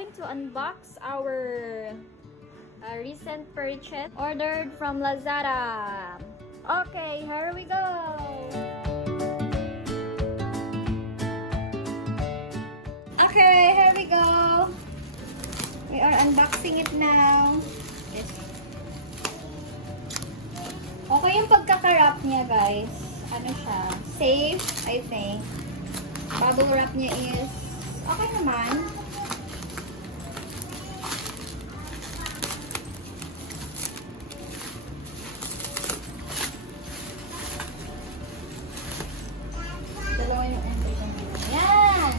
going to unbox our recent purchase ordered from Lazada. Okay, here we go. Okay, here we go. We are unboxing it now. Yes. Okay yung pagkaka-wrap niya, guys. Ano siya? Safe, I think. Bubble wrap niya is okay naman. Dalawa yung enter niya. Yan!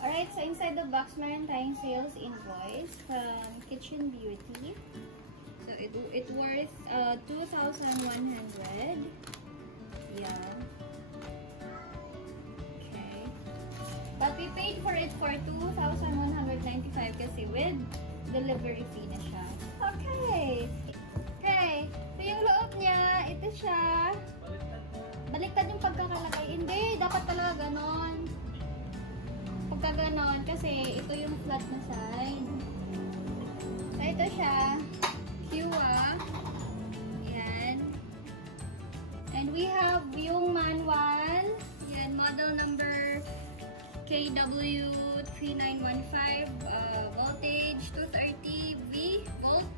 Alright, so inside the box, meron tayong sales invoice from Kitchen Beauty. So it worth 2,100. Yeah. Okay. But we paid for it for 2,195 kasi with delivery fee na siya. Okay. Okay. So yung loob niya, ito siya. Baliktad yung pagkakalagay. Hindi, dapat talaga ganon. Pagka ganon, kasi ito yung flat na side. So, ito siya. Kyowa. Ayan. And we have yung manual. Ayan, model number KW3915. Voltage 230 V volt.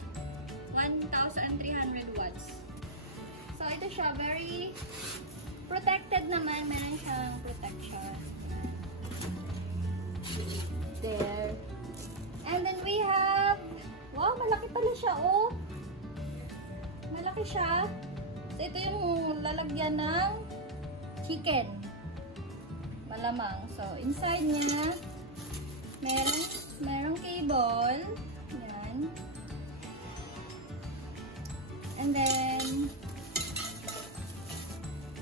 1,300 watts. So, ito siya. Very protected naman. Meron siyang protection. There. And then we have, wow, malaki pala siya, oh. Malaki siya. So, ito yung lalagyan ng chicken. Malamang. So, inside niya, merong cable. Yan. And then,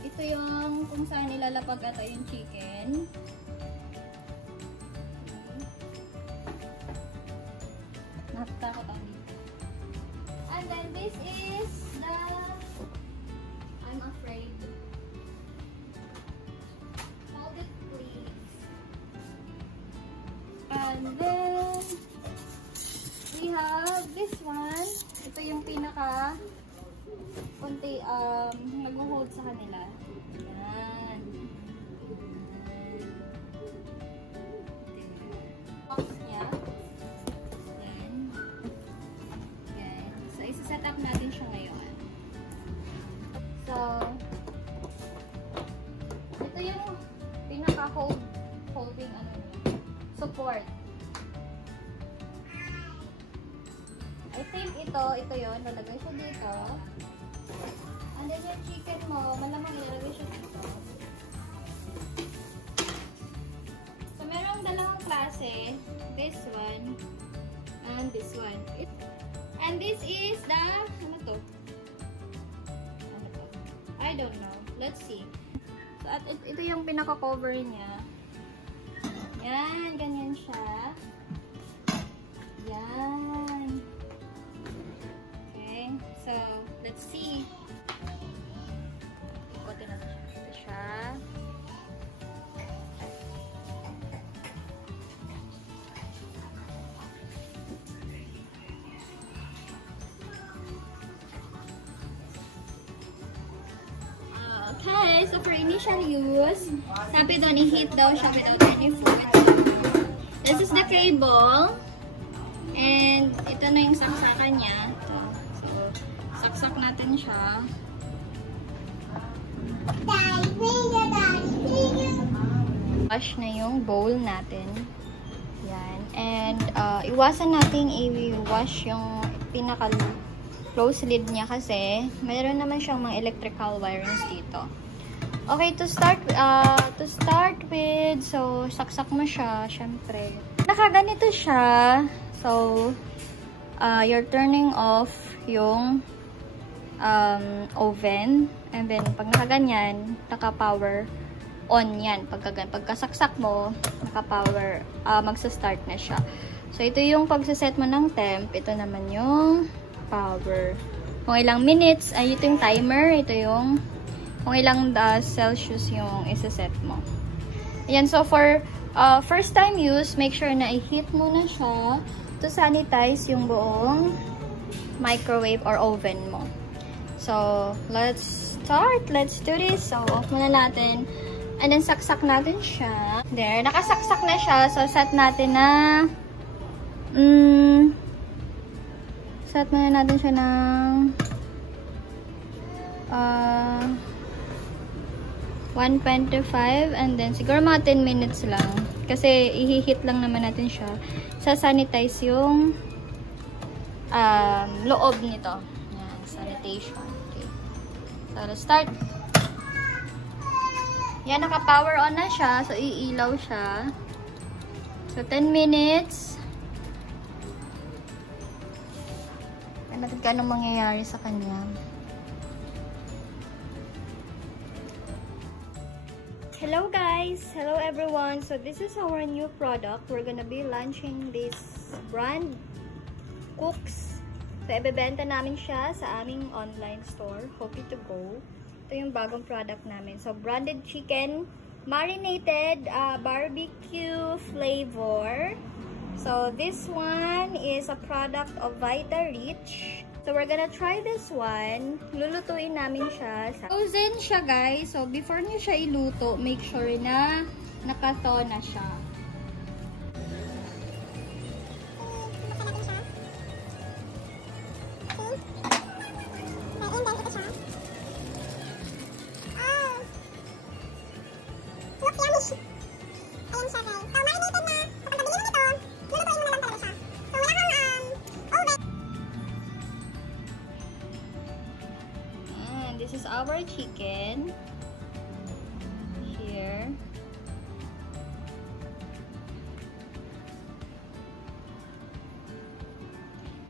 ito yung kung saan nilalapag ata yung chicken. Nakatakot ako dito. And then this is the, I'm afraid. Hold it please. And then we have this one. Ito yung pinaka konti nag-hold sa kanila. Yan. Box niya. Set up natin siya ngayon. So, ito yung pinaka-holding support. I think ito yun. Lalagay siya dito. And then yung chicken mo, malamang ilalagay siya dito. So, merong dalawang klase. This one and this one. And this is the, ano to? Ano to? I don't know. Let's see. So, at ito yung pinaka-cover niya. Yan, ganyan siya. Yan. Okay. So, let's see. Ikotin natin siya. Ito siya. Okay, so for initial use, sabi doon, i-heat daw siya without any fluid. This is the cable. And ito na yung saksakan niya. Ito. So, saksak natin siya. Wash na yung bowl natin. Yan. And iwasan natin i-wash yung pinaka-close lid niya kasi mayroon naman siyang mga electrical wirings dito. Okay, to start with, so saksak mo siya, syempre. Nakaganito siya. So, you're turning off yung oven. And then, pag nakaganyan, naka-power on yan. Pagkasaksak mo, naka-power, magsa-start na siya. So, ito yung pagsaset mo ng temp. Ito naman yung power. Kung ilang minutes, ay ito yung timer. Ito yung kung ilang Celsius yung isa-set mo. Ayan, so for first time use, make sure na i-heat muna siya to sanitize yung buong microwave or oven mo. So, let's start. Let's do this. So, off muna natin. And then, saksak natin siya. There. Nakasaksak na siya. So, set natin na set muna natin siya ng 125 and then siguro mga 10 minutes lang kasi i-heat lang naman natin siya. Sa-sanitize yung loob nito. Yan, sanitation. Okay. So, let's start. Yan, naka-power on na siya. So, iilaw siya. So, 10 minutes. Tignan natin kung anong mangyayari sa kanya. Hello guys! Hello everyone! So this is our new product. We're gonna be launching this brand, Cooks. So ibebenta namin siya sa aming online store, Hope to Go. Ito yung bagong product namin. So branded chicken, marinated barbecue flavor. So this one is a product of Vita Rich. So, we're gonna try this one. Lulutuin namin siya. Frozen siya, guys. So, before nyo siya iluto, make sure na naka-thaw na siya. This is our chicken here.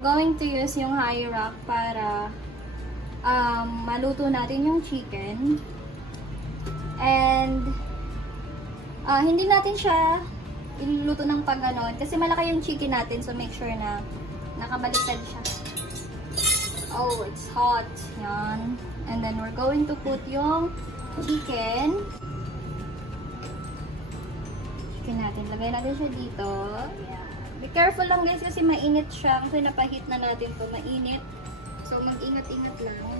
Going to use yung high rack para maluto natin yung chicken. And hindi natin siya iluluto ng pag-ganon kasi malaki yung chicken natin, so make sure na nakabaliktad siya. Oh, it's hot. Yan. And then we're going to put yung chicken natin. Lagay natin siya dito. Yeah. Be careful lang guys kasi mainit siya. Kasi napahit na natin to, mainit. So mag-ingat-ingat lang.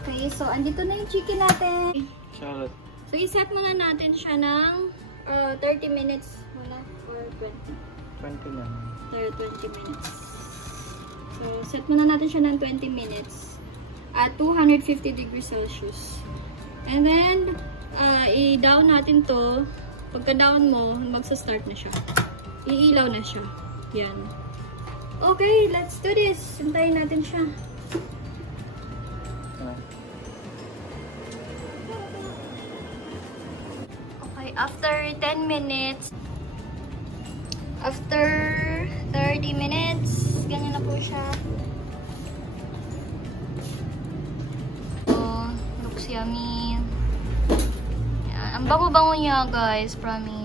Okay, so andito na yung chicken natin. Charlotte. So iset muna natin siya ng 30 minutes muna or 20. 20 lang. 20 minutes. So, set muna natin siya ng 20 minutes at 250 degrees Celsius. And then, i-down natin to. Pagka-down mo, magsa-start na siya. Iilaw na siya. Yan. Okay, let's do this. Sintayin natin siya. Okay, after 10 minutes, after 30 minutes, ganyan na po siya. Oh, looks yummy. Yan. Ang bango-bango niya, guys, promise.